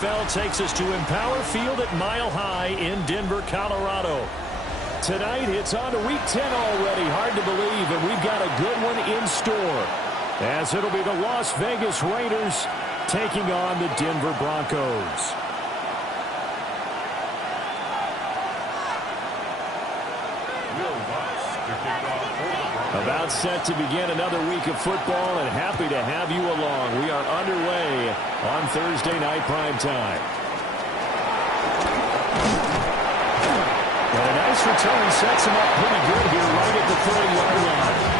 NFL takes us to Empower Field at Mile High in Denver, Colorado. Tonight, it's on to Week 10 already. Hard to believe, and we've got a good one in store, as it'll be the Las Vegas Raiders taking on the Denver Broncos. About set to begin another week of football, and happy to have you along. We are underway on Thursday night primetime. And a nice return sets him up pretty good here right at the 30-yard line.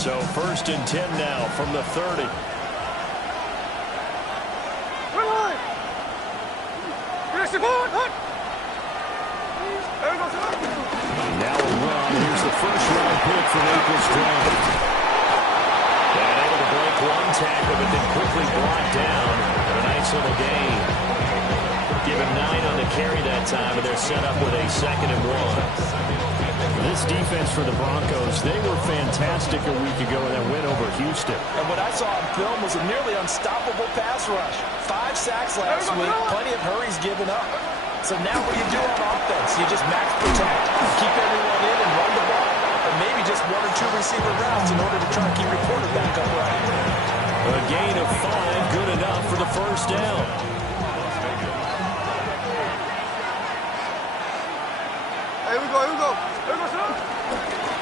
So 1st and 10 now from the 30. Now a run. Here's the first-round pick from April's draft. And able to break one tackle, but then quickly brought down. And a nice little gain. Give him 9 on the carry that time, and they're set up with a 2nd and 1. This defense for the Broncos, they were fantastic a week ago in that win over Houston. And what I saw on film was a nearly unstoppable pass rush. 5 sacks last week, plenty of hurries given up. So now what do you do on offense? You just max protect, keep everyone in and run the ball, or maybe just 1 or 2 receiver routes in order to try to keep your quarterback upright. A gain of 5, good enough for the first down. Here we go.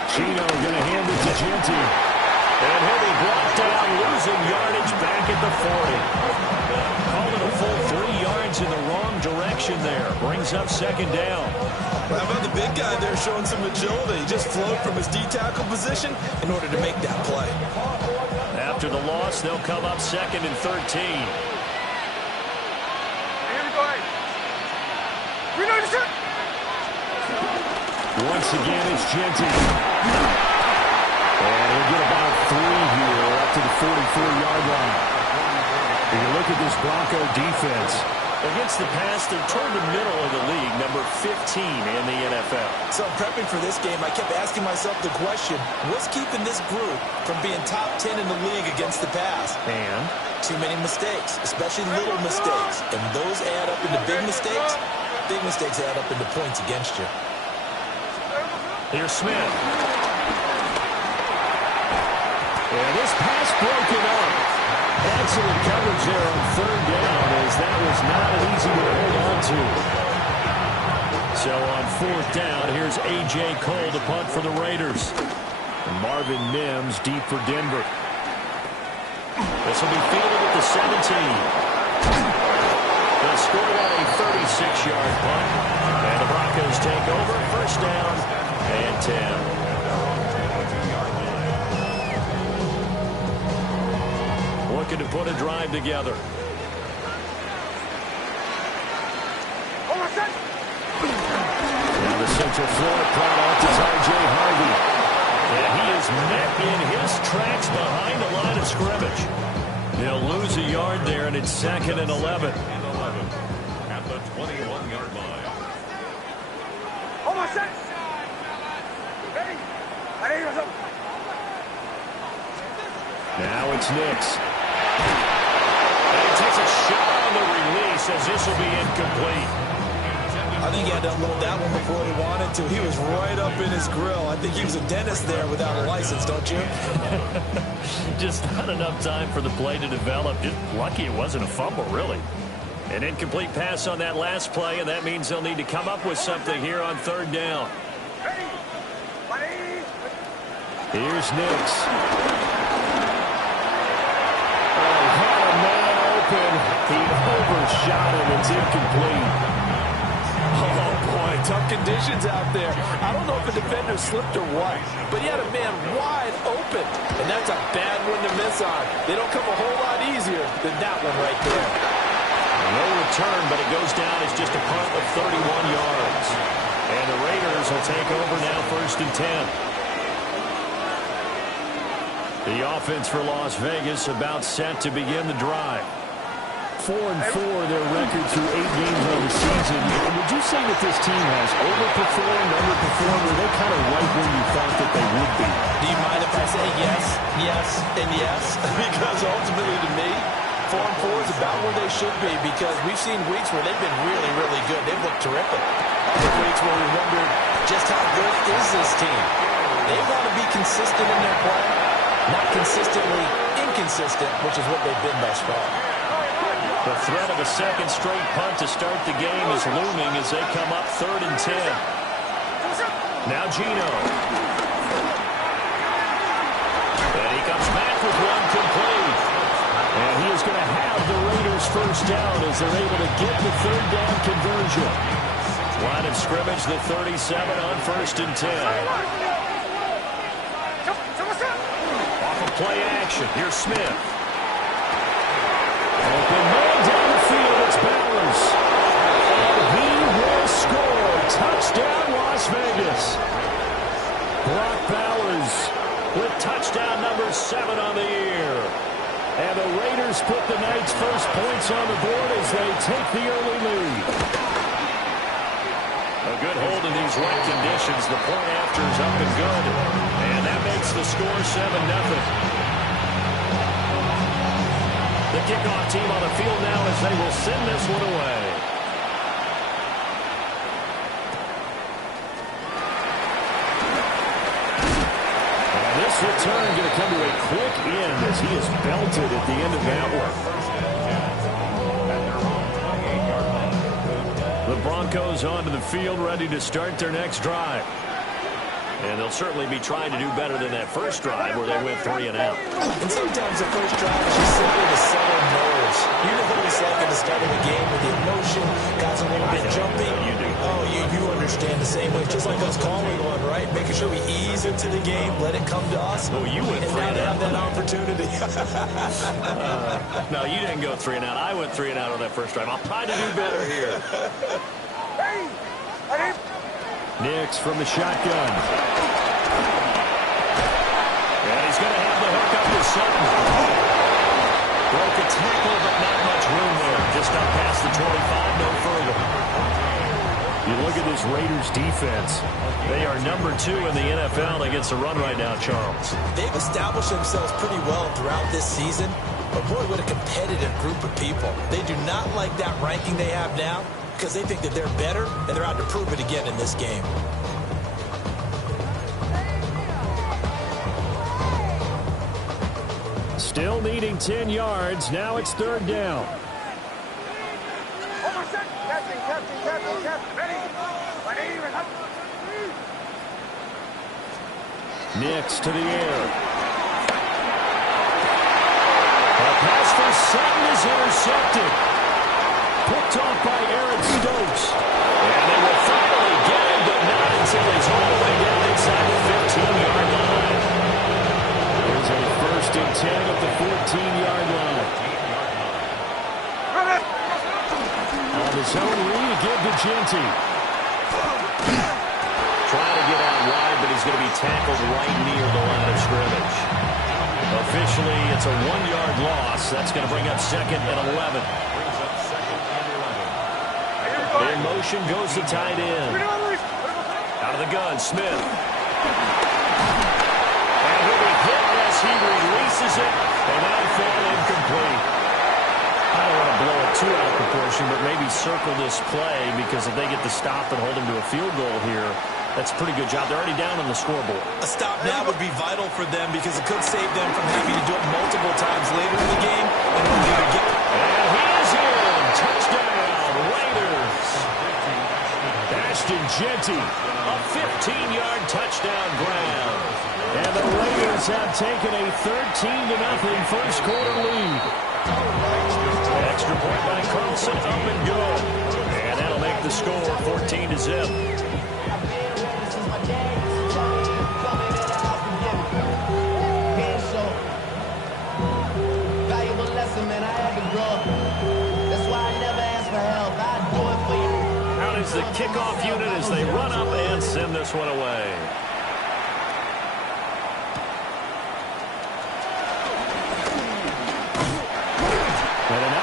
Chino going to hand it to Genty. And he'll be brought down, losing yardage back at the 40. Called it a full 3 yards in the wrong direction there. Brings up 2nd down. How about the big guy there showing some agility? He just flowed from his D-tackle position in order to make that play. After the loss, they'll come up 2nd and 13. Here we go. We know the shot. Once again, it's Genty. And we'll get about 3 here up to the 44-yard line. If you look at this Bronco defense, against the pass, they're toward the middle of the league, number 15 in the NFL. So prepping for this game, I kept asking myself the question, what's keeping this group from being top 10 in the league against the pass? And? Too many mistakes, especially little mistakes. And those add up into big mistakes. Big mistakes add up into points against you. Here's Smith. And this pass broken up. Excellent coverage there on 3rd down, as that was not an easy one to hold on to. So on 4th down, here's A.J. Cole to punt for the Raiders. And Marvin Mims deep for Denver. This will be fielded at the 17. They'll score on a 36-yard punt. And the Broncos take over. 1st down and 10. Looking to put a drive together. Now the Central Florida product is R.J. Harvey. And he is met in his tracks behind the line of scrimmage. He'll lose a yard there, and it's 2nd and 11. At the 21-yard line. Almost set. Now it's Nix. And he takes a shot on the release, as this will be incomplete. I think he had to unload that one before he wanted to. He was right up in his grill. I think he was a dentist there without a license, don't you? Just not enough time for the play to develop. Just lucky it wasn't a fumble, really. An incomplete pass on that last play, and that means they'll need to come up with something here on 3rd down. Here's Nix. He overshot him. It's incomplete. Oh, boy, tough conditions out there. I don't know if a defender slipped or what, but he had a man wide open, and that's a bad one to miss on. They don't come a whole lot easier than that one right there. No return, but it goes down as just a punt of 31 yards. And the Raiders will take over now 1st and 10. The offense for Las Vegas about set to begin the drive. 4-4 their record through 8 games on the season. Would you say that this team has overperformed, underperformed, or they kind of right where you thought that they would be? Do you mind if I say yes, yes, and yes? Because ultimately to me, 4-4 is about where they should be, because we've seen weeks where they've been really, really good. They've looked terrific. Other weeks where we wondered just how good is this team. They want to be consistent in their play, not consistently inconsistent, which is what they've been thus far. The threat of a second straight punt to start the game is looming as they come up 3rd and 10. Now Gino. And he comes back with one complete. And he is going to have the Raiders first down as they're able to get the 3rd down conversion. Line of scrimmage, the 37 on 1st and 10. Off of play action, here's Smith. Open man down the field, it's Bowers. And he will score. Touchdown, Las Vegas. Brock Bowers with touchdown number 7 on the year. And the Raiders put the night's first points on the board as they take the early lead. A good hold in these wet conditions. The point after is up and good. And that makes the score 7-0. The kickoff team on the field now as they will send this one away. And this return going to come to a quick end as he is belted at the end of that one. The Broncos onto the field ready to start their next drive. And they'll certainly be trying to do better than that first drive where they went 3 and out. And sometimes the first drive is just simply to settle nerves. You know what it's like at the start of the game with the emotion, guys a little bit jumpy. You do. Oh, you understand the same way. Just like us calling one, right? Making sure we ease into the game, let it come to us. Oh, you went 3 and out. And now to have that opportunity. No, you didn't go 3 and out. I went 3 and out on that first drive. I'll try to do better here. Nix from the shotgun. And he's going to have the hook up to Sutton. Broke a tackle, but not much room there. Just up past the 25, no further. You look at this Raiders defense. They are number 2 in the NFL against the run right now, Charles. They've established themselves pretty well throughout this season. But boy, what a competitive group of people. They do not like that ranking they have now, because they think that they're better, and they're out to prove it again in this game. Still needing 10 yards. Now it's 3rd down. Nix to the air. A pass for Sutton is intercepted. Picked off by Aaron Stokes. And they will finally get him, but not until he's all the way down inside the 15-yard line. There's a 1st and 10 at the 14-yard line. On the zone read, give to Genty. Trying to get out wide, but he's going to be tackled right near the line of scrimmage. Officially, it's a 1-yard loss. That's going to bring up 2nd and 11. In motion goes the tight end. Out of the gun, Smith. And he'll be hit as he releases it. And that'll fall incomplete. I don't want to blow it too out of proportion, but maybe circle this play, because if they get the stop and hold him to a field goal here, that's a pretty good job. They're already down on the scoreboard. A stop now would be vital for them, because it could save them from having to do it multiple times later in the game. And he is in. Touchdown, Raiders. Ashton Genty, a 15-yard touchdown grab. And the Raiders have taken a 13-0 first quarter lead. Extra point by Carlson, up and good. And that'll make the score 14-0. Out is the kickoff unit as they run up and send this one away.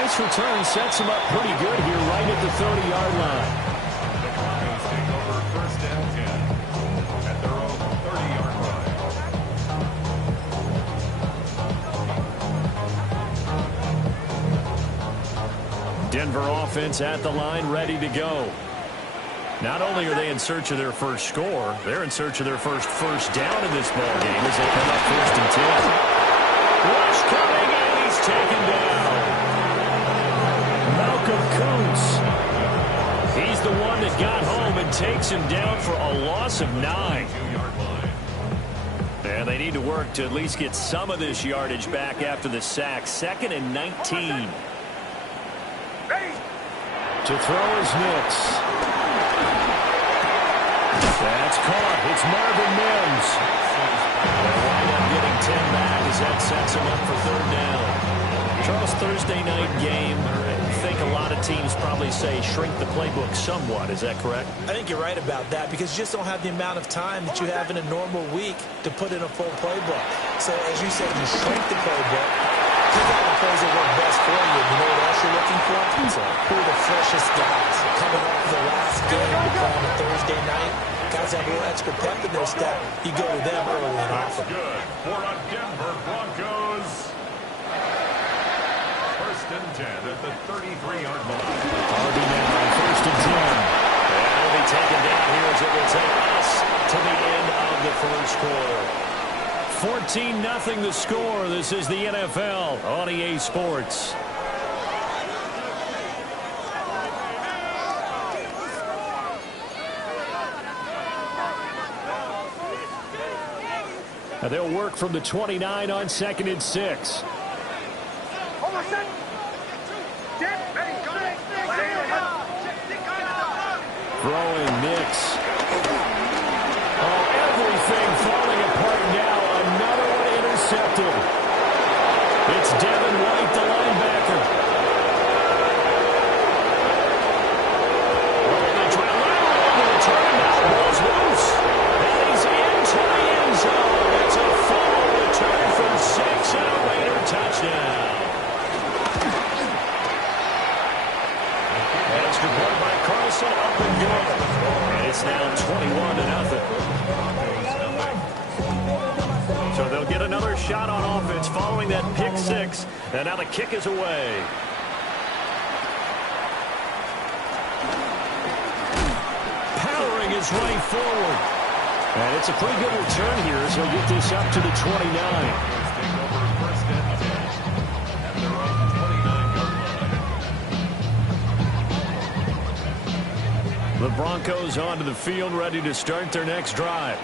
nice return sets him up pretty good here right at the 30-yard line. The Broncos take over first and 10 at their own 30-yard line. Denver offense at the line, ready to go. Not only are they in search of their first score, they're in search of their first down in this ball game as they come up first and 10. Rush coming, and he's taken down. Malcolm Kuntz. He's the one that got home and takes him down for a loss of 9. 2-yard line. And they need to work to at least get some of this yardage back after the sack. 2nd and 19. To throw is Nix. That's caught. It's Marvin Mims. They'll wind up getting 10 back as that sets him up for 3rd down. Charles, Thursday night game. I think a lot of teams probably say shrink the playbook somewhat. Is that correct? I think you're right about that because you just don't have the amount of time that you have in a normal week to put in a full playbook. So as you said, you shrink the playbook. Pick out the plays that work best for you. You know what else you're looking for? Who are the freshest guys coming off the last game you play on a Thursday night? Guys have a little extra pep in their step. You go to them early and That's often. good for a Denver Broncos. First and 10 at the 33-yard line. Harvey now on 1st and 10. And it'll be taken down here as it will take us to the end of the first quarter. 14-0 the score. This is the NFL on EA Sports. And they'll work from the 29 on 2nd and 6. Throwing Nix. Oh, everything falling apart now. Another one intercepted. It's Devin White, the linebacker. They try to return. Now ball's loose. And he's into the end zone. It's a full return for 6 and a Raider touchdown. Extra point by Carlson, up and good. And it's now 21-0. So they'll get another shot on offense following that pick 6. And now the kick is away. Powering his way forward. And it's a pretty good return here as he'll get this up to the 29. The Broncos onto the field, ready to start their next drive.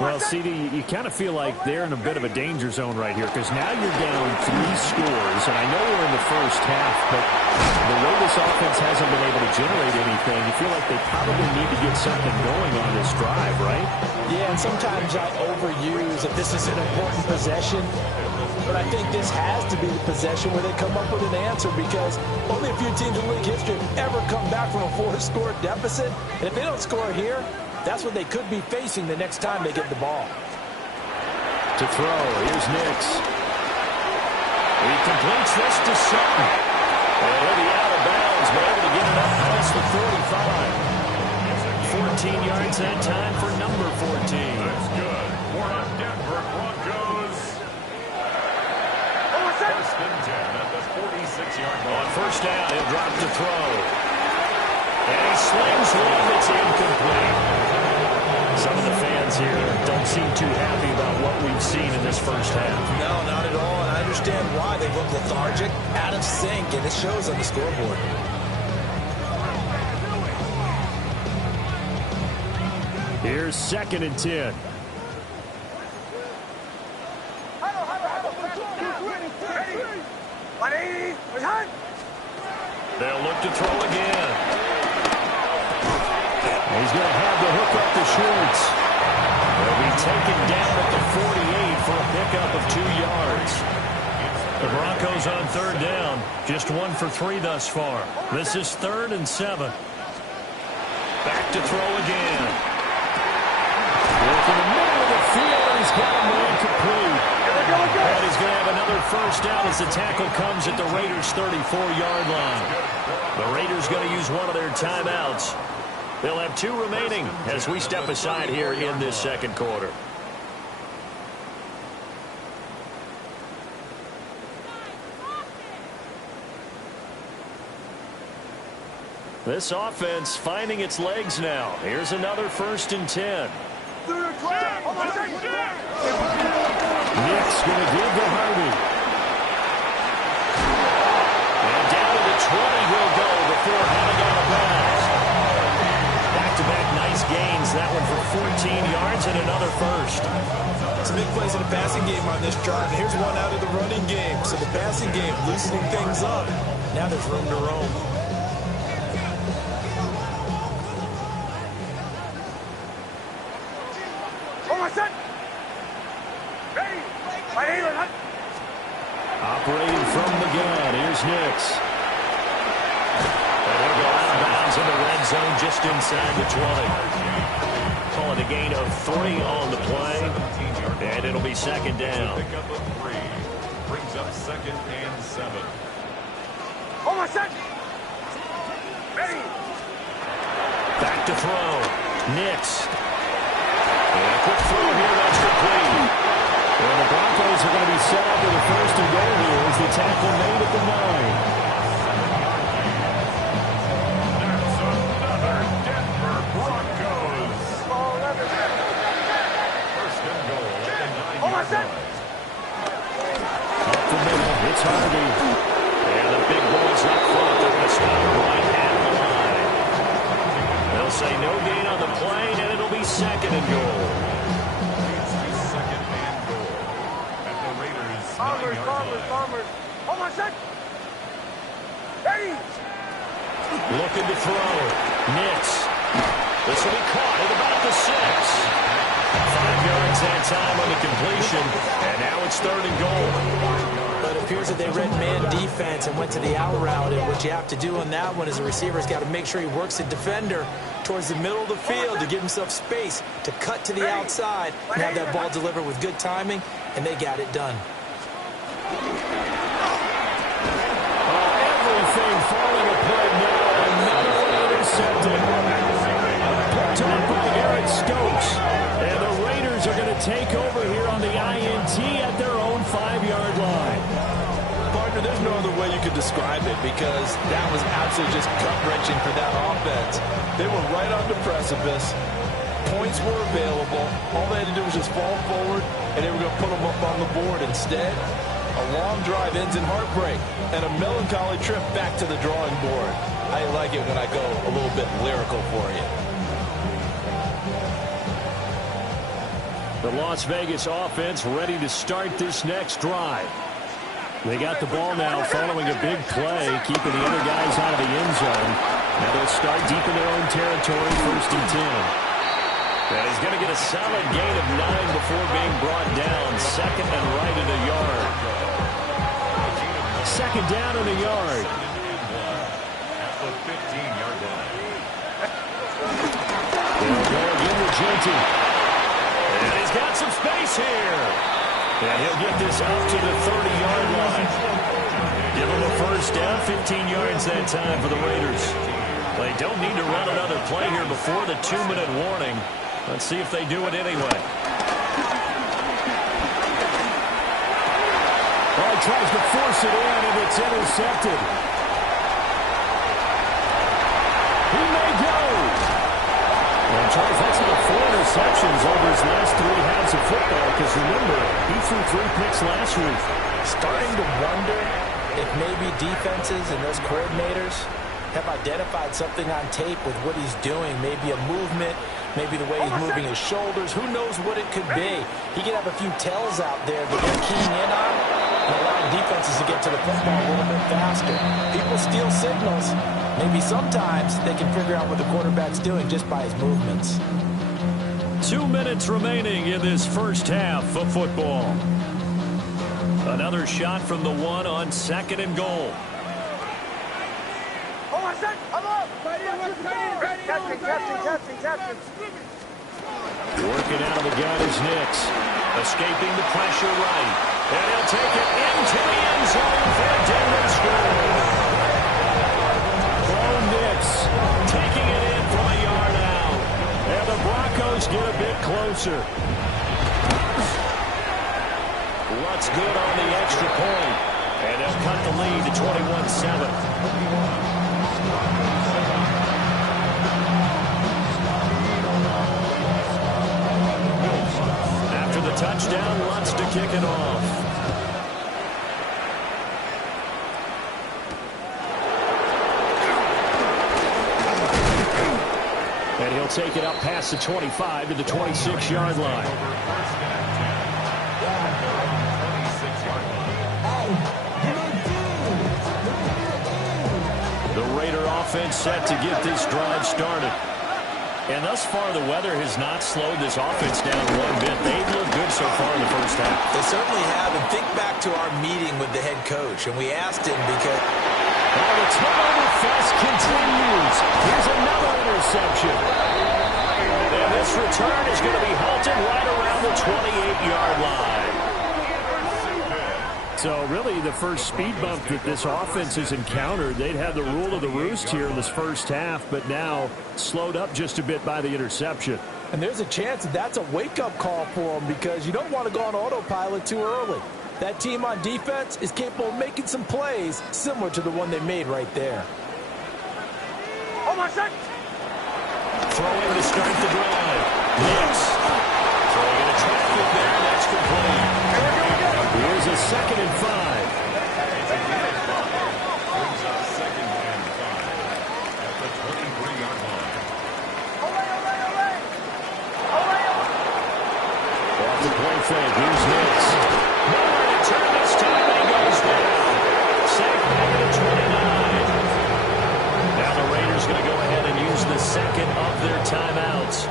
Well, CD, you kind of feel like they're in a bit of a danger zone right here because now you're down 3 scores, and I know we're in the first half, but the way this offense hasn't been able to generate anything, you feel like they probably need to get something going on this drive, right? Yeah, and sometimes I overuse if this is an important possession. But I think this has to be the possession where they come up with an answer because only a few teams in league history have ever come back from a 4-score deficit. And if they don't score here, that's what they could be facing the next time they get the ball. To throw, here's Nix. He completes this to Sutton. And he'll be out of bounds, but able to get it up past the 45. 14 yards that time for number 14. That's good for a Denver Broncos. First and 10 at the 46-yard line. On first down, he'll drop to throw. And he slings one that's incomplete. Some of the fans here don't seem too happy about what we've seen in this first half. No, not at all. And I understand why. They look lethargic, out of sync, and it shows on the scoreboard. Here's 2nd and 10. They'll look to throw again. He's going to have to hook up the shorts. They'll be taken down at the 48 for a pickup of 2 yards. The Broncos on 3rd down. Just 1 for 3 thus far. This is 3rd and 7. Back to throw again. Work in the middle of the field, and he's got him incomplete. And he's going to have another first down as the tackle comes at the Raiders' 34-yard line. The Raiders going to use one of their timeouts. They'll have 2 remaining as we step aside here in this second quarter. This offense finding its legs now. Here's another 1st and 10. Nick's going to give to Harvey. And down to the 20 he'll go before having out of bounds. Back-to-back nice gains. That one for 14 yards and another first. Some big plays in the passing game on this drive. And here's one out of the running game. So the passing game loosening things up. Now there's room to roam. Operating from the gun, here's Nix. And he'll go out of bounds in the red zone just inside the 20. Call it a gain of 3 on the play. And it'll be second down. Pick up a 3. Brings up 2nd and 7. Back to throw. Nix. And a quick throw here, that's complete. And the Broncos are going to be set up with a 1st and goal here as the tackle made at the 9. That's another Denver Broncos. 1st and goal at the 9-yard line. Up the middle, it's Harvey. And the big boys up front, they're going to stop right at the line. They'll say no gain on the play, and it'll be 2nd and goal. Looking to throw. Nix. This will be caught at about the 6. 5 yards that time on the completion. And now it's 3rd and goal. But it appears that they read man defense and went to the out route. And what you have to do on that one is the receiver's got to make sure he works the defender towards the middle of the field to give himself space to cut to the outside and have that ball delivered with good timing, and they got it done. Everything falling apart now. Another one intercepted. Picked off by Eric Stokes. And the Raiders are going to take over here on the INT at their own 5-yard line. Partner, there's no other way you could describe it because that was absolutely just gut-wrenching for that offense. They were right on the precipice. Points were available. All they had to do was just fall forward, and they were going to put them up on the board. Instead, a long drive ends in heartbreak and a melancholy trip back to the drawing board. I like it when I go a little bit lyrical for you. The Las Vegas offense ready to start this next drive. They got the ball now following a big play, keeping the other guys out of the end zone. Now they'll start deep in their own territory, 1st and 10. And he's going to get a solid gain of 9 before being brought down. 2nd and right at a yard. 2nd down and a yard. At the 15-yard line. They'll go again with Genty. And he's got some space here. And he'll get this up to the 30-yard line. Give him a 1st down, 15 yards that time for the Raiders. They don't need to run another play here before the 2-minute warning. Let's see if they do it anyway. Oh, he tries to force it in, and it's intercepted. He may go. And Charles, that's about 4 interceptions over his last 3 halves of football, because remember, he threw 3 picks last week. Starting to wonder if maybe defenses and those coordinators have identified something on tape with what he's doing. Maybe a movement, maybe the way he's moving his shoulders. Who knows what it could be? He could have a few tells out there that they're keying in on and allowing defenses to get to the football a little bit faster. People steal signals. Maybe sometimes they can figure out what the quarterback's doing just by his movements. 2 minutes remaining in this first half of football. Another shot from the 1 on 2nd and goal. Working out of the gun is Nix. Escaping the pressure right. And he'll take it into on the extra point. And they'll cut the lead to 21-7. After the touchdown, Lutz to kick it off. And he'll take it up past the 25 to the 26-yard line. The Raider offense set to get this drive started. And thus far, the weather has not slowed this offense down one bit. They've looked good so far in the first half. They certainly have. And think back to our meeting with the head coach. And we asked him because... Well, the turnover fest continues. Here's another interception. And this return is going to be halted right around the 28-yard line. So really the first speed bump that this offense has encountered, they'd had the rule of the roost here in this first half, but now slowed up just a bit by the interception. And there's a chance that that's a wake-up call for them because you don't want to go on autopilot too early. That team on defense is capable of making some plays similar to the one they made right there. Oh, my son! Throwing to start the drive. Nix. Throwing into traffic there, and that's complete. Here's a 2nd and 5. Brings up 2nd and 5 at the 23-yard line. Off the play fake, here's Nix. Nowhere to turn this time, and he goes down. Sacked back at the 29. Now the Raiders going to go ahead and use the second of their timeouts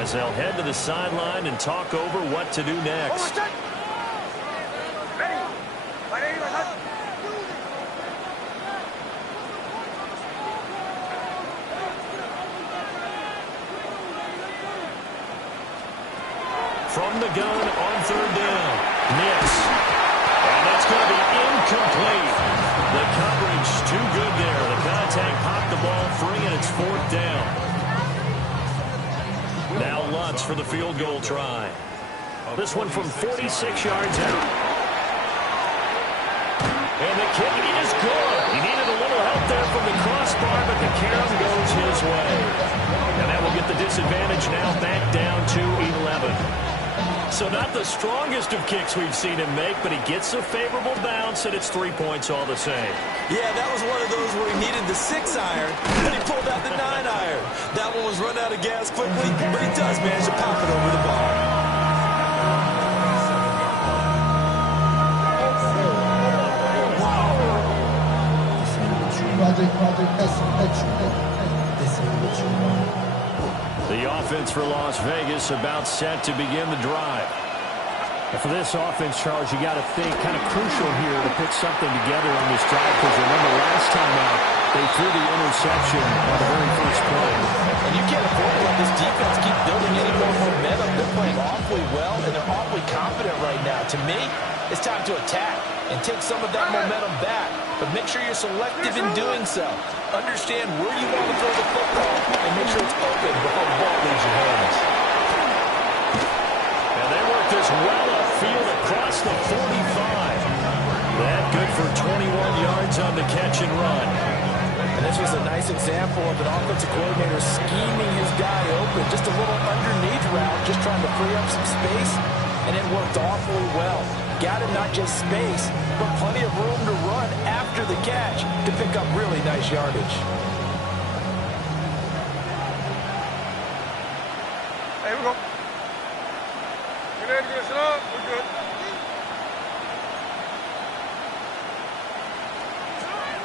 as they'll head to the sideline and talk over what to do next. From the gun on 3rd down. Nix. And that's going to be incomplete. The coverage too good there. The contact popped the ball free, and it's 4th down. Now Lutz for the field goal try. This one from 46 yards out. And the kick is good. He needed a little help there from the crossbar, but the carom goes his way. And that will get the disadvantage now back down to 11. So not the strongest of kicks we've seen him make, but he gets a favorable bounce, and it's 3 points all the same. Yeah, that was one of those where he needed the 6-iron, but he pulled out the 9-iron. That one was run out of gas quickly, but he does manage to pop it over the bar. The offense for Las Vegas about set to begin the drive. And for this offense, Charles, you got to think kind of crucial here to put something together on this drive, because remember last time out, they threw the interception on the very first play. And you can't afford to let this defense keep building any more momentum. They're playing awfully well, and they're awfully confident right now. To me, it's time to attack and take some of that momentum back. But make sure you're selective in doing so. Understand where you want to throw the football and make sure it's open before the ball leaves your hands. And they work this well upfield across the 45. That good for 21 yards on the catch and run. And this was a nice example of an offensive coordinator scheming his guy open. Just a little underneath route, just trying to free up some space. And it worked awfully well. Got him not just space, but plenty of room to run after the catch to pick up really nice yardage. Hey, here we go. Get in, get it up. We're good.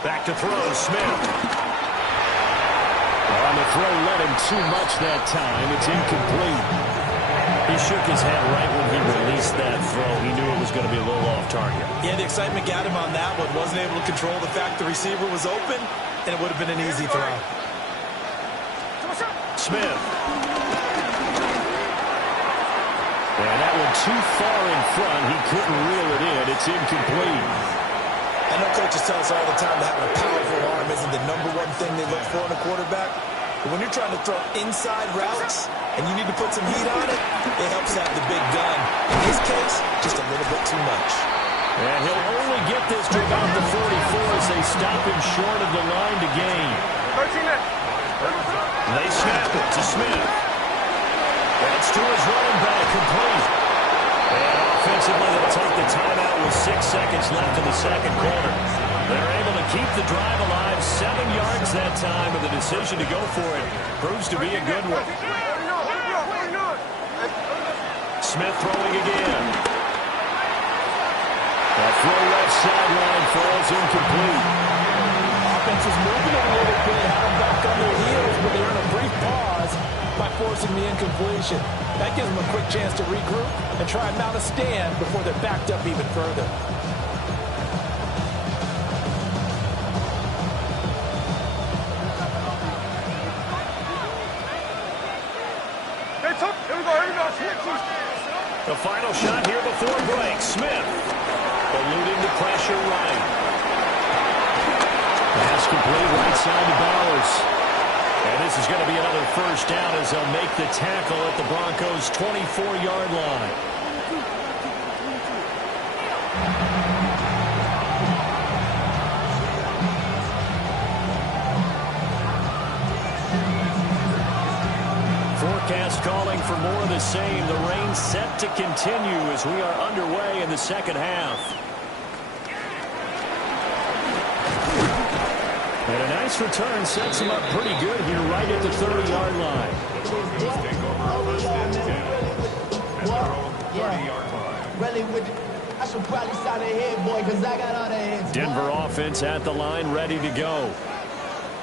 Back to throw, Smith. On the throw, led him too much that time. It's incomplete. He shook his head right when he released that throw. He knew it was going to be a little off target. Yeah, the excitement got him on that one. Wasn't able to control the fact the receiver was open, and it would have been an easy throw. Smith. And that one too far in front. He couldn't reel it in. It's incomplete. I know coaches tell us all the time that having a powerful arm isn't the #1 thing they look for in a quarterback. But when you're trying to throw inside routes and you need to put some heat on it, it helps to have the big gun. In this case, just a little bit too much. And he'll only get this to about the 44 as they stop him short of the line to gain. 13 minutes. They snap it to Smith. That's to his running back, complete. And offensively, they'll take the timeout with 6 seconds left in the second quarter. They're able to keep the drive alive, 7 yards that time, and the decision to go for it proves to be a good one. Smith throwing again. That throw left sideline falls incomplete. Offense is moving a little bit, had them back on their heels, but they earn a brief pause by forcing the incompletion. That gives them a quick chance to regroup and try and mount a stand before they're backed up even further. The final shot here before break. Smith eluding the pressure right. Pass complete right side to Bowers. And this is going to be another first down as they'll make the tackle at the Broncos' 24-yard line. Forecast calling for more of the same. The rain set to continue as we are underway in the second half. And a nice return sets him up pretty good here right at the 30-yard line. Take over first and 10 at their own 30-yard line. Really, I should probably sign ahead, boy, because I got all the heads. Denver offense at the line, ready to go.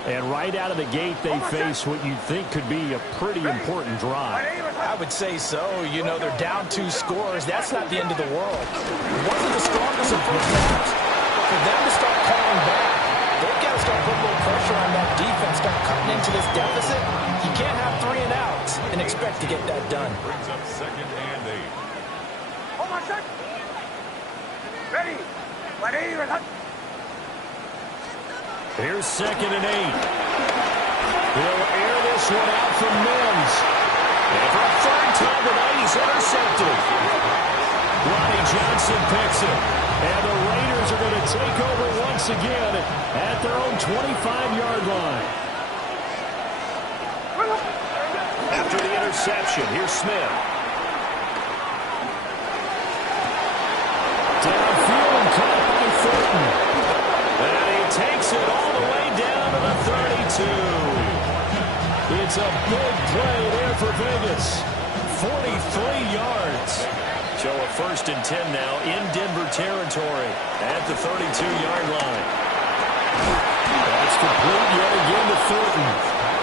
And right out of the gate, they face what you'd think could be a pretty important drive. I would say so. You know, they're down 2 scores. That's not the end of the world. It wasn't the strongest of first halves, but for them to start calling back, they've got to start putting a little pressure on that defense, start cutting into this deficit. You can't have 3 and outs and expect to get that done. Brings up 2nd and 8. Hold on, check. Ready. Here's 2nd and 8. He'll air this one out from Mims. And for a third time tonight, he's intercepted. Ronnie Johnson picks it. And the Raiders are going to take over once again at their own 25-yard line. After the interception, here's Smith. Downfield and caught by Thornton. And he takes it all the way down to the 32. It's a big play there for Vegas. 43 yards. So a 1st and 10 now in Denver territory at the 32-yard line. That's complete yet again to Thornton.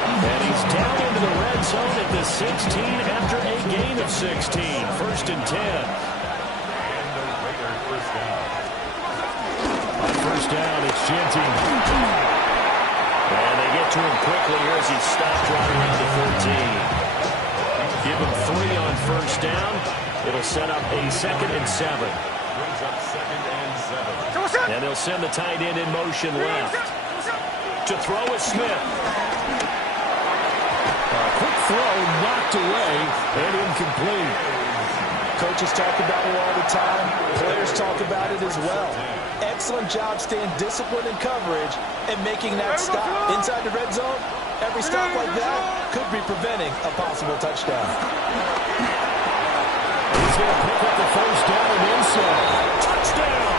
And he's down into the red zone at the 16 after a gain of 16. 1st and 10. And the Raiders first down. On first down, it's Genty. And they get to him quickly here as he stopped right around the 14. Give him 3 on first down. It'll set up a 2nd and 7. Brings up 2nd and 7. And they'll send the tight end in motion left. To throw is Smith. A quick throw knocked away and incomplete. Coaches talk about it all the time. Players talk about it as well. Excellent job staying disciplined in coverage and making that stop. Inside the red zone, every stop like that could be preventing a possible touchdown. He's going to pick up the first down and inside. Touchdown!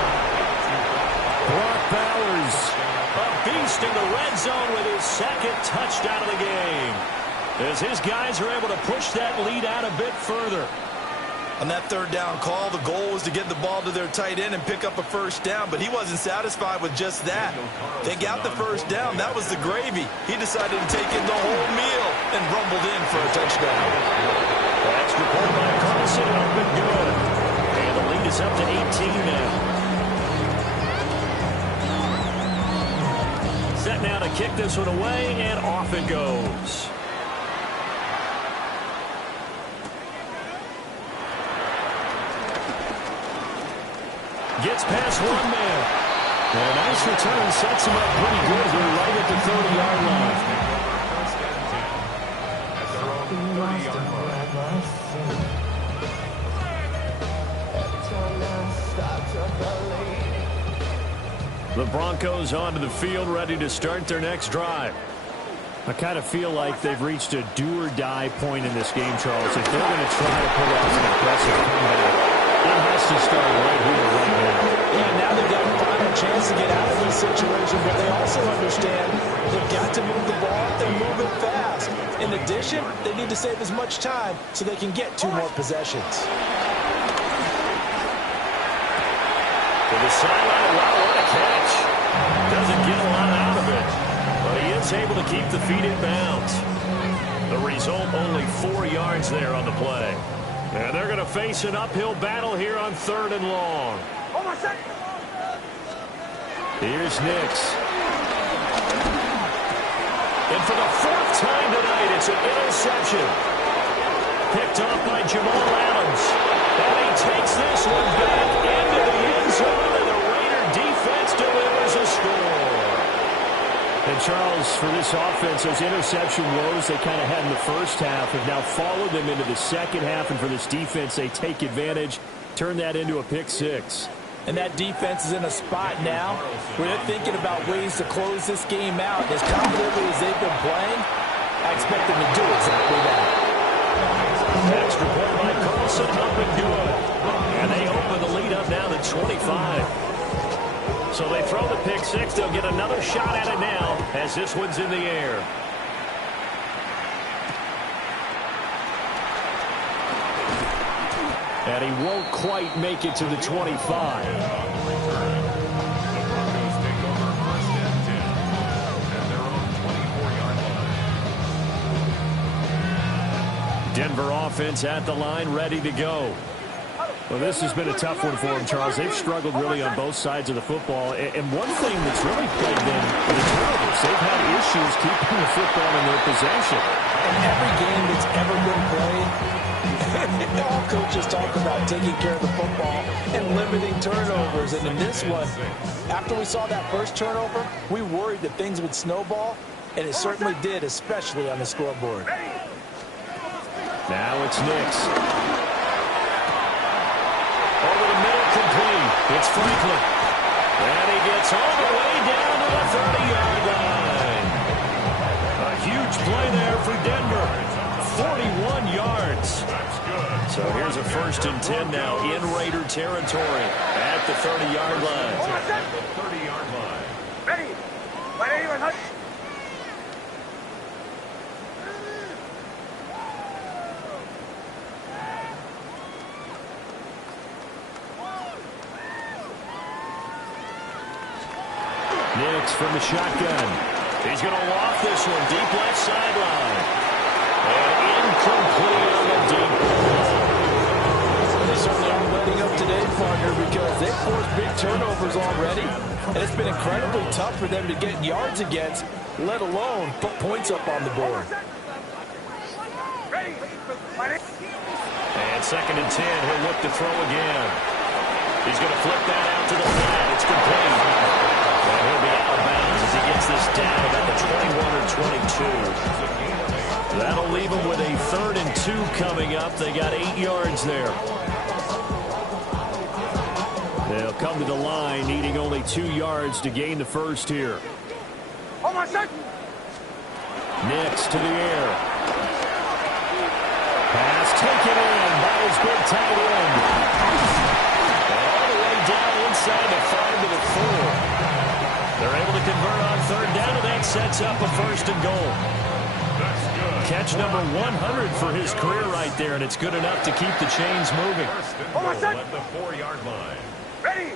Brock Bowers, a beast in the red zone with his 2nd touchdown of the game. As his guys are able to push that lead out a bit further. On that 3rd down call, the goal was to get the ball to their tight end and pick up a first down, but he wasn't satisfied with just that. They got the first down. That was the gravy. He decided to take in the whole meal and rumbled in for a touchdown. Extra point by Carlson, up and good. And the lead is up to 18 now. Set now to kick this one away, and off it goes. Gets past one man. And a nice return sets him up pretty good here right at the 30-yard line. First and 10 at their own 30-yard line. The Broncos onto the field, ready to start their next drive. I kind of feel like they've reached a do-or-die point in this game, Charles. If they're going to try to pull off an impressive comeback, it has to start right here, right now. Yeah, now they've got a final chance to get out of this situation, but they also understand they've got to move the ball and move it fast. In addition, they need to save as much time so they can get 2 more possessions. To the sideline, wow, what a catch. Doesn't get a lot out of it, but he is able to keep the feet in bounds. The result, only 4 yards there on the play. And they're going to face an uphill battle here on 3rd and long. Here's Nix. And for the 4th time tonight, it's an interception. Picked off by Jamal Adams. And he takes this one back into the end zone, and the Raider defense delivers a score. And Charles, for this offense, those interception woes they kind of had in the first half have now followed them into the second half, and for this defense, they take advantage, turn that into a pick 6. And that defense is in a spot now where they're thinking about ways to close this game out. As confidently as they've been playing, I expect them to do exactly that. Extra point by Carlson, up and good. And they open the lead up now to 25. So they throw the pick 6. They'll get another shot at it now as this one's in the air. And he won't quite make it to the 25. Denver offense at the line, ready to go. Well, this has been a tough one for them, Charles. They've struggled really on both sides of the football. And one thing that's really plagued them are the turnovers. They've had issues keeping the football in their possession. In every game that's ever been played, all coaches talk about taking care of the football and limiting turnovers. And in this one, after we saw that first turnover, we worried that things would snowball, and it certainly did, especially on the scoreboard. Now it's Nix. Over the middle, complete. It's Franklin. And he gets all the way down to the 30-yard line. A huge play there for Denver. 41 yards. So here's a 1st and 10 now in Raider territory at the 30-yard line. At the 30-yard line. Ready. Nix from the shotgun. He's going to loft this one deep left sideline. And incomplete on the deep ball. They certainly aren't letting up today, partner, because they've forced big turnovers already, and it's been incredibly tough for them to get yards against, let alone put points up on the board. And 2nd and 10, he'll look to throw again. He's going to flip that out to the flat. It's complete. And he'll be out of bounds as he gets this down about the 21 or 22. That'll leave him with a 3rd and 2 coming up. They got 8 yards there. They'll come to the line, needing only 2 yards to gain the first here. Nix to the air. Pass taken in by his big tight end. And all the way down inside the 5 to the 4. They're able to convert on 3rd down, and that sets up a 1st and goal. That's good. Catch number 100 for his career right there, and it's good enough to keep the chains moving. 1st and goal at the 4-yard line. Ready.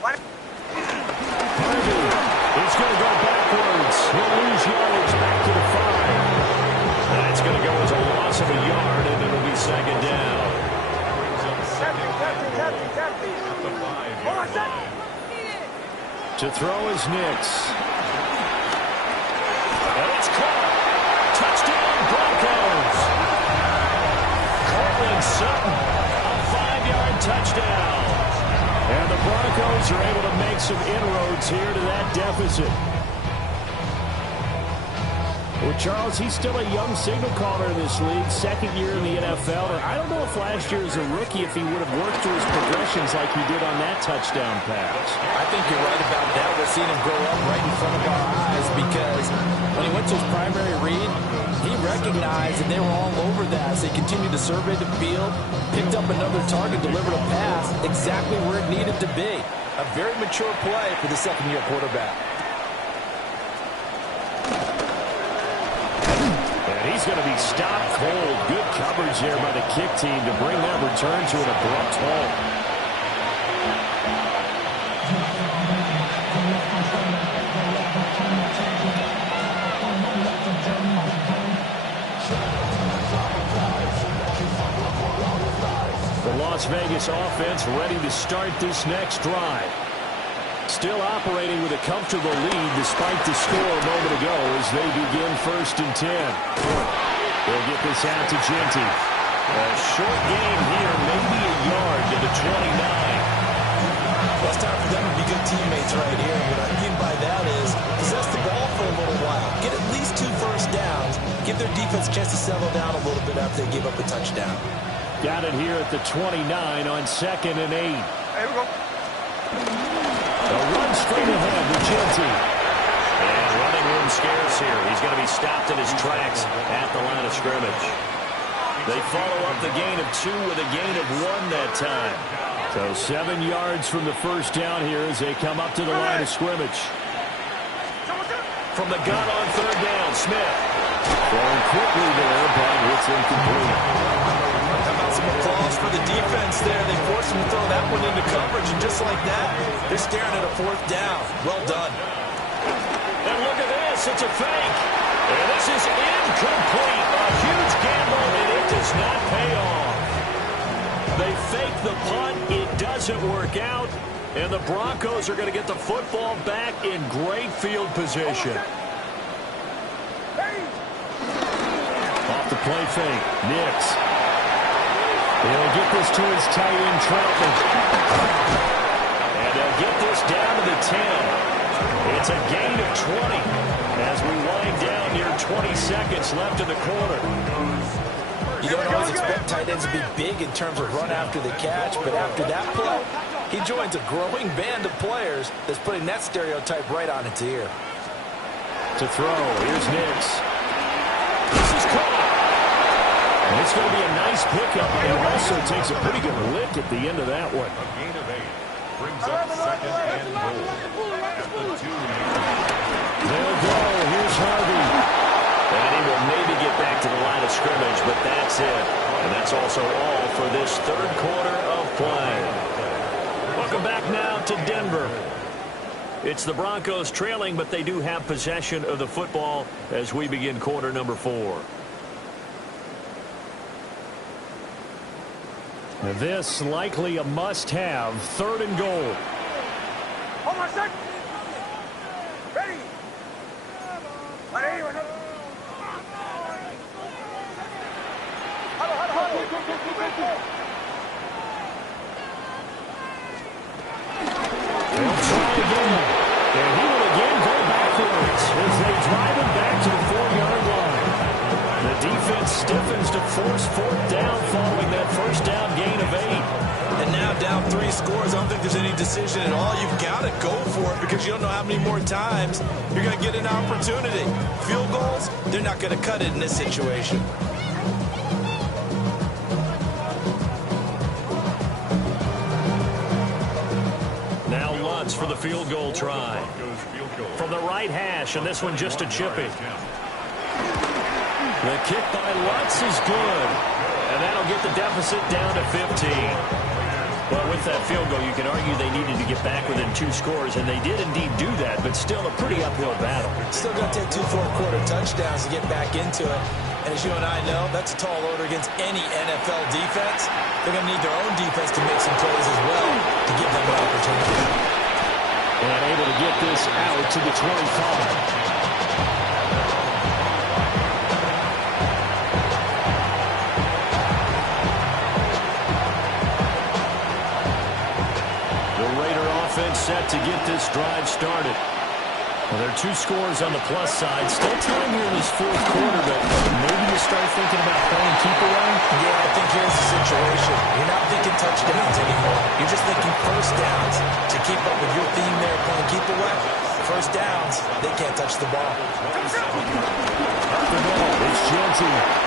Harvey is going to go backwards. He'll lose yardage back to the 5. That's going to go as a loss of a yard, and it'll be 2nd down. Captain. The 5-yard line. To throw is Nix. And it's caught. Touchdown, Broncos. Cortland Sutton, a 5-yard touchdown. And the Broncos are able to make some inroads here to that deficit. Well, Charles, he's still a young signal caller in this league, second year in the NFL. And I don't know if last year as a rookie, if he would have worked through his progressions like he did on that touchdown pass. I think you're right about that. We're seeing him grow up right in front of our eyes because when he went to his primary read, he recognized that they were all over that. So he continued to survey the field, picked up another target, delivered a pass exactly where it needed to be. A very mature play for the second-year quarterback. He's going to be stopped cold. Good coverage there by the kick team to bring that return to an abrupt halt. The Las Vegas offense ready to start this next drive. Still operating with a comfortable lead despite the score a moment ago as they begin 1st and 10. They'll get this out to Genty. A short gain here, maybe a yard to the 29. Well, it's time for them to be good teammates right here. What I mean by that is possess the ball for a little while. Get at least 2 first downs. Give their defense a chance to settle down a little bit after they give up a touchdown. Got it here at the 29 on 2nd and 8. Here we go. A run straight ahead to Genty. And running room scarce here. He's going to be stopped in his tracks at the line of scrimmage. They follow up the gain of 2 with a gain of 1 that time. So 7 yards from the first down here as they come up to the line of scrimmage. From the gun on 3rd down, Smith. Throwing quickly there, but it's incomplete. How about some applause for the defense there? They forced him to throw that one into coverage, and just like that, they're staring at a 4th down. Well done. And look at this. It's a fake. And this is incomplete. A huge gamble, and it does not pay off. They fake the punt. It doesn't work out. And the Broncos are going to get the football back in great field position. Off the play fake. Nix. He'll get this to his tight end, Troutman. And they'll get this down to the 10. It's a gain of 20 as we wind down near 20 seconds left in the quarter. You don't always expect tight ends to be big in terms of run after the catch, but after that play, he joins a growing band of players that's putting that stereotype right on its ear. To throw, here's Nix. This is caught. And it's going to be a nice pickup, and it also takes a pretty good lick at the end of that one. A gain of 8 brings up 2nd and goal at the 2. They'll go. Here's Harvey. And he will maybe get back to the line of scrimmage, but that's it. And that's also all for this 3rd quarter of play. Welcome back now to Denver. It's the Broncos trailing, but they do have possession of the football as we begin quarter number 4. This likely a must-have, 3rd and goal. Hold on a sec. Ready. Ready. They'll try again. And he will again go backwards as they drive him back to the 4-yard line. The defense stiffens to force 4th down following that first down gain of 8. And now down 3 scores. I don't think there's any decision at all. You've got to go for it because you don't know how many more times you're going to get an opportunity. Field goals, they're not going to cut it in this situation. Now Lutz for the field goal try. From the right hash, and this one just a chippy. The kick by Lutz is good. And that'll get the deficit down to 15. Well, with that field goal, you can argue they needed to get back within 2 scores, and they did indeed do that, but still a pretty uphill battle. Still going to take 2 fourth-quarter touchdowns to get back into it. And as you and I know, that's a tall order against any NFL defense. They're going to need their own defense to make some plays as well to give them an opportunity. And able to get this out to the 25. Set to get this drive started. Well, there are two scores on the plus side. Still time here in this fourth quarter, but maybe you start thinking about playing keep away? Yeah, I think here's the situation. You're not thinking touchdowns anymore. You're just thinking first downs. To keep up with your theme there, playing keep away, first downs, they can't touch the ball. The ball, it's Genty.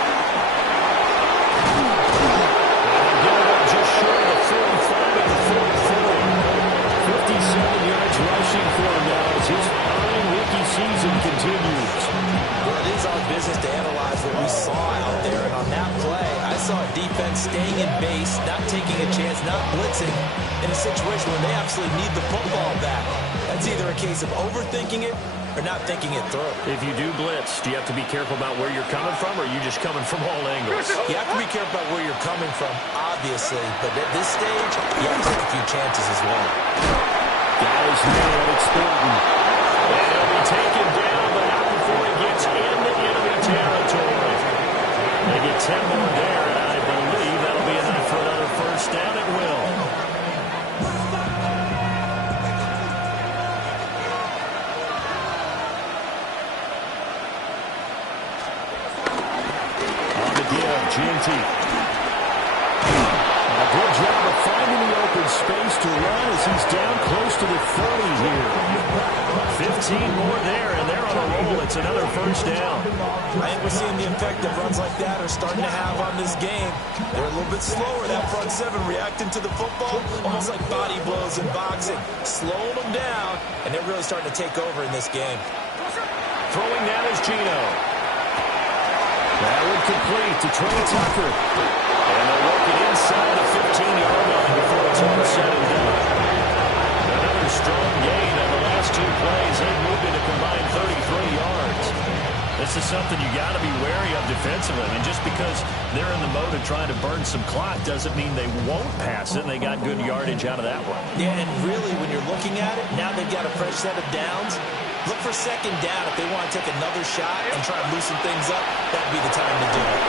Just short of 45 at the 44. 57 yards rushing for him now as his fine rookie season continues. Well, it is our business to analyze what we saw out there. And on that play, I saw a defense staying in base, not taking a chance, not blitzing, in a situation where they absolutely need the football back. That's either a case of overthinking it or not thinking it through. If you do blitz, do you have to be careful about where you're coming from, or are you just coming from all angles? You have to be careful about where you're coming from, obviously. But at this stage, you have to take a few chances as well. Guys, man, it's Thornton. And he'll be taken down, but not before he gets into enemy territory. They get 10 more there, and I believe that'll be enough for another first down. It will. Genty. A good job of finding the open space to run as he's down close to the 30 here. 15 more there, and they're on a roll. It's another first down. I think we're seeing the effect that runs like that are starting to have on this game. They're a little bit slower, that front seven, reacting to the football, almost like body blows in boxing. Slowing them down, and they're really starting to take over in this game. Throwing now is Gino. That would complete to Trey Tucker. And they'll work it inside the 15-yard line before it's all said and done. Another strong gain on the last two plays. They've moved it a combined 33 yards. This is something you got to be wary of defensively. I mean, just because they're in the mode of trying to burn some clock doesn't mean they won't pass it. They got good yardage out of that one. Yeah, and really, when you're looking at it, now they've got a fresh set of downs. Look for second down if they want to take another shot and try and loosen things up. That'd be the time to do it.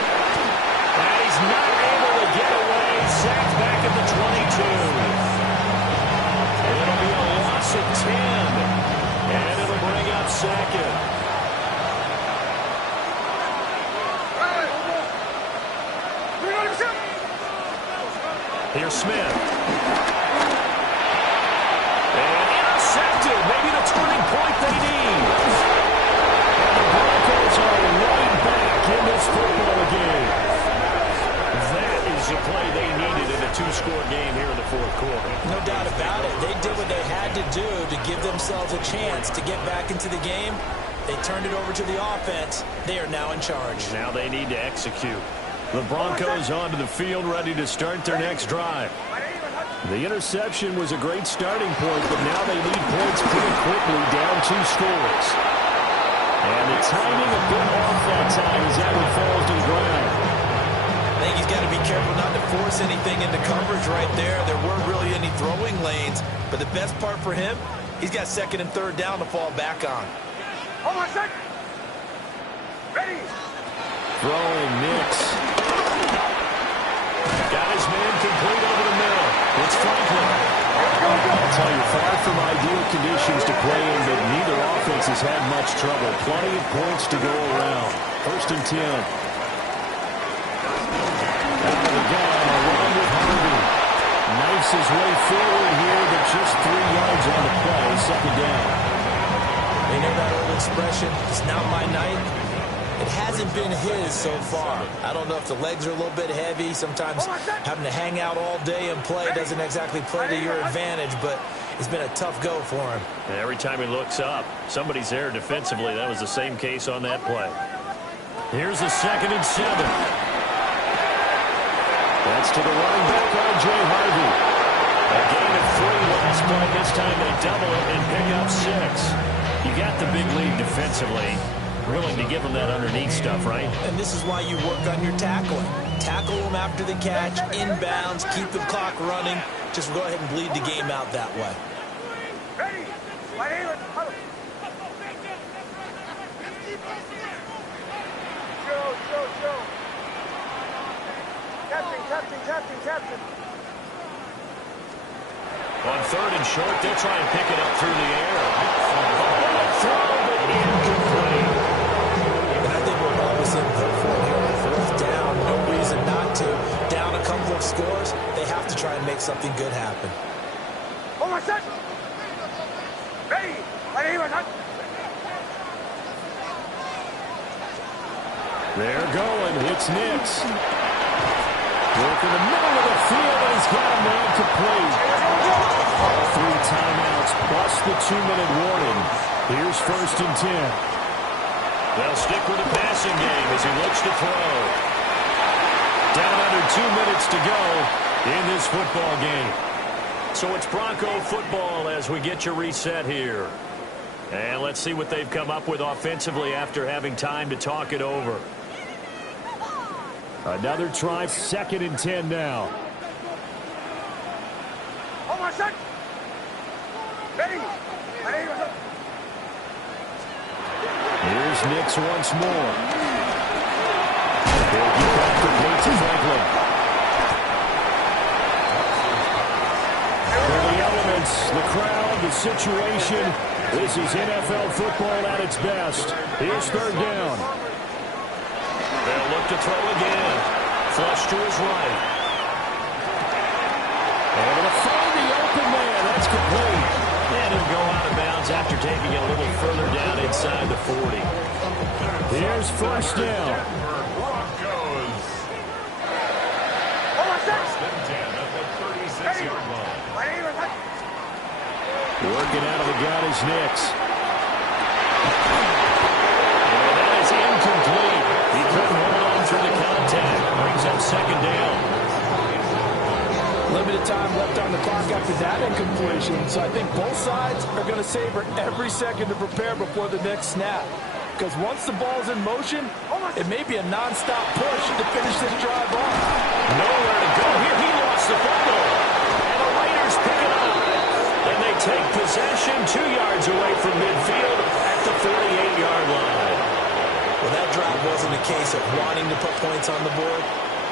And he's not able to get away. Sacked back at the 22. And it'll be a loss of 10. And it'll bring up second. Here's Smith. Maybe the turning point they need. And the Broncos are right back in this football game. That is the play they needed in a two-score game here in the fourth quarter. No doubt about it. They did what they had to do to give themselves a chance to get back into the game. They turned it over to the offense. They are now in charge. Now they need to execute. The Broncos onto the field, ready to start their next drive. The interception was a great starting point, but now they need points pretty quickly, down 2 scores. And the timing a bit off that time as that one falls to the ground. I think he's got to be careful not to force anything into coverage right there. There weren't really any throwing lanes, but the best part for him, he's got second and third down to fall back on. Hold on a second. Ready. Throwing Nix. Got his man complete over the middle. It's Franklin. I'll tell you, far from ideal conditions to play in, but neither offense has had much trouble. Plenty of points to go around. First and 10. Out of the gun, a run with Harvey. Knifes his way forward here, but just 3 yards on the play. Second down. You know that old expression, it's not my night. It hasn't been his so far. I don't know if the legs are a little bit heavy. Sometimes having to hang out all day and play doesn't exactly play to your advantage, but it's been a tough go for him. And every time he looks up, somebody's there defensively. That was the same case on that play. Here's a 2nd and 7. That's to the running back, R.J. Harvey. A gain of 3 last play. This time they double it and pick up 6. You got the big lead defensively. Willing to give them that underneath stuff, right? And this is why you work on your tackling. Tackle them after the catch, inbounds, keep the clock running. Just go ahead and bleed the game out that way. Ready. Show. Captain. On 3rd and short, they'll try and pick it up through the air. Throw something good happen. They're going. It's Nix. Work in the middle of the field, and he's got a man complete. All 3 timeouts plus the 2-minute warning. Here's 1st and 10. They'll stick with the passing game as he looks to throw. Down under 2 minutes to go in this football game. So it's Bronco football as we get you reset here. And let's see what they've come up with offensively after having time to talk it over. Another try, 2nd and 10 now. Here's Nix once more. They'll get back to Bates and Franklin. For the elements, the crowd, the situation, this is NFL football at its best. Here's 3rd down. They'll look to throw again. Flush to his right. Able to find the open man. That's complete. And he'll go out of bounds after taking it a little further down inside the 40. Here's 1st down. Broncos. 1st and 10 at the 36-yard line. Working out of the gun is Nix. And that is incomplete. He couldn't hold on through the contact. Brings up 2nd down. Limited time left on the clock after that incompletion. So I think both sides are going to savor every second to prepare before the next snap. Because once the ball's in motion, it may be a non-stop push to finish this drive off. Nowhere to go here. He lost the football. And the Raiders pick it up. And they take possession 2 yards away from midfield at the 48-yard line. Well, that drive wasn't a case of wanting to put points on the board.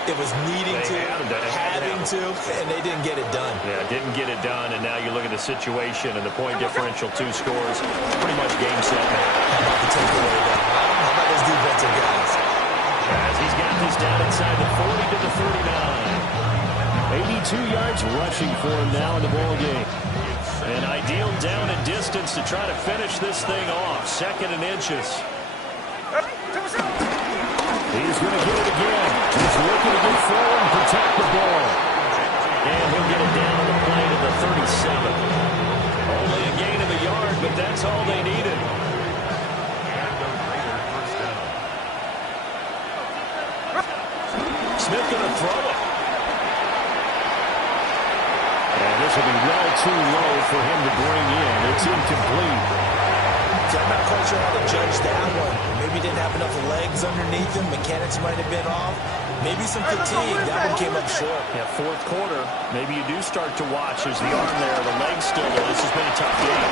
It was needing to, having to, and they didn't get it done. Yeah, didn't get it done, and now you look at the situation and the point differential, 2 scores. It's pretty much game set. How about the takeaway, though? How about those defensive guys? As he's got this down inside the 40 to the 39. 82 yards rushing for him now in the ball game. An ideal down and distance to try to finish this thing off. 2nd and inches. He's going to get it again. He's looking to get forward and protect the ball. And he'll get it down on the play to the 37. Only a gain of a yard, but that's all they needed. Smith going to throw it. And this will be well too low for him to bring in. It's incomplete. I'm not quite sure how to judge that one. Maybe didn't have enough legs underneath him. Mechanics might have been off. Maybe some fatigue. That one came up short. Yeah, 4th quarter. Maybe you do start to watch. There's the arm there, the leg still there. This has been a tough game.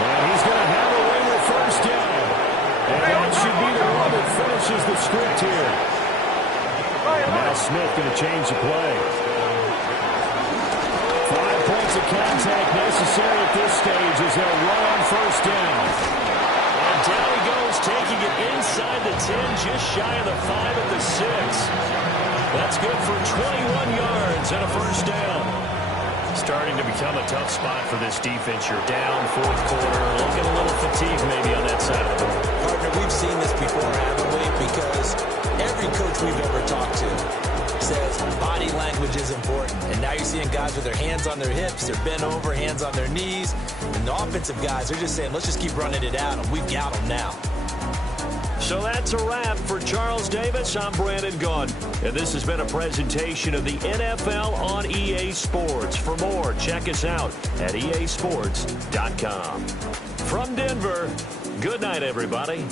And he's going to have a winner 1st down. And that should be the one that finishes the script here. Now Smith going to change the play. 5 points of contact necessary at this stage as they'll run on 1st down. And down he goes, taking it inside the 10, just shy of the 5 at the 6. That's good for 21 yards and a 1st down. Starting to become a tough spot for this defense. You're down 4th quarter, looking a little fatigue maybe on that side of the ball. Partner, we've seen this before, haven't we? Because every coach we've ever talked to says body language is important. And now you're seeing guys with their hands on their hips, they're bent over, hands on their knees. And the offensive guys, they're just saying, let's just keep running it at them. We've got them now. So that's a wrap for Charles Davis. I'm Brandon Gunn. And this has been a presentation of the NFL on EA Sports. For more, check us out at easports.com. From Denver, good night, everybody.